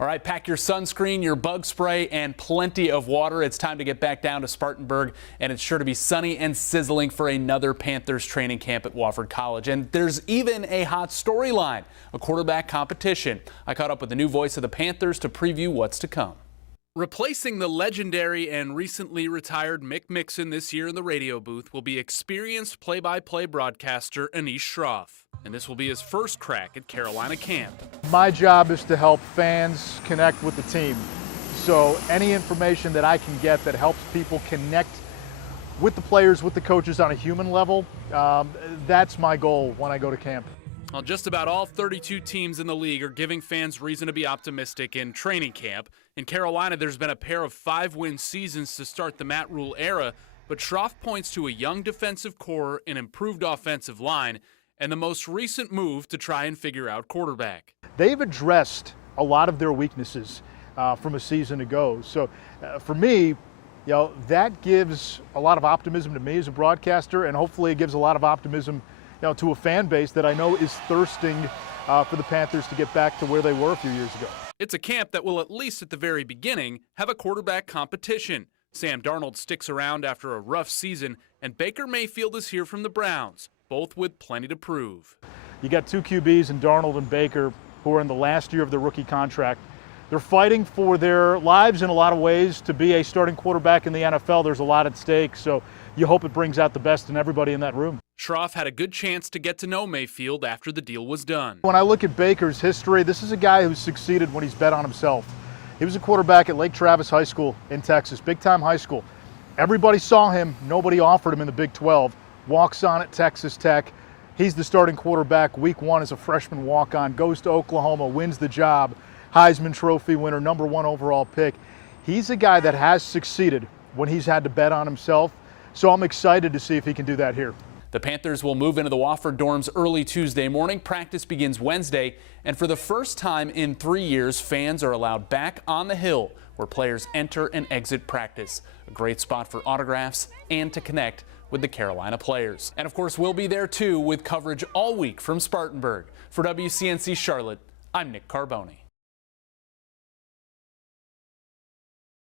All right, pack your sunscreen, your bug spray, and plenty of water. It's time to get back down to Spartanburg, and it's sure to be sunny and sizzling for another Panthers training camp at Wofford College. And there's even a hot storyline, a quarterback competition. I caught up with the new voice of the Panthers to preview what's to come. Replacing the legendary and recently retired Mick Mixon this year in the radio booth will be experienced play-by-play broadcaster Anish Shroff. And this will be his first crack at Carolina camp. My job is to help fans connect with the team. So any information that I can get that helps people connect with the players, with the coaches on a human level, that's my goal when I go to camp. Well, just about all 32 teams in the league are giving fans reason to be optimistic in training camp. In Carolina, there's been a pair of 5-win seasons to start the Matt Rule era, but Shroff points to a young defensive core, an improved offensive line, and the most recent move to try and figure out quarterback. They've addressed a lot of their weaknesses from a season ago. So for me, that gives a lot of optimism to me as a broadcaster, and hopefully it gives a lot of optimism to a fan base that I know is thirsting for the Panthers to get back to where they were a few years ago. It's a camp that will, at least at the very beginning, have a quarterback competition. Sam Darnold sticks around after a rough season, and Baker Mayfield is here from the Browns, both with plenty to prove. You got two QBs in Darnold and Baker who are in the last year of their rookie contract. They're fighting for their lives in a lot of ways to be a starting quarterback in the NFL. There's a lot at stake, so you hope it brings out the best in everybody in that room. Shroff had a good chance to get to know Mayfield after the deal was done. When I look at Baker's history, this is a guy who's succeeded when he's bet on himself. He was a quarterback at Lake Travis High School in Texas, big-time high school. Everybody saw him. Nobody offered him in the Big 12. Walks on at Texas Tech. He's the starting quarterback week 1 as a freshman walk-on, goes to Oklahoma, wins the job, Heisman Trophy winner, #1 overall pick. He's a guy that has succeeded when he's had to bet on himself, so I'm excited to see if he can do that here. The Panthers will move into the Wofford dorms early Tuesday morning. Practice begins Wednesday, and for the first time in 3 years, fans are allowed back on the hill where players enter and exit practice. A great spot for autographs and to connect with the Carolina players. And of course, we'll be there too with coverage all week from Spartanburg. For WCNC Charlotte, I'm Nick Carboni.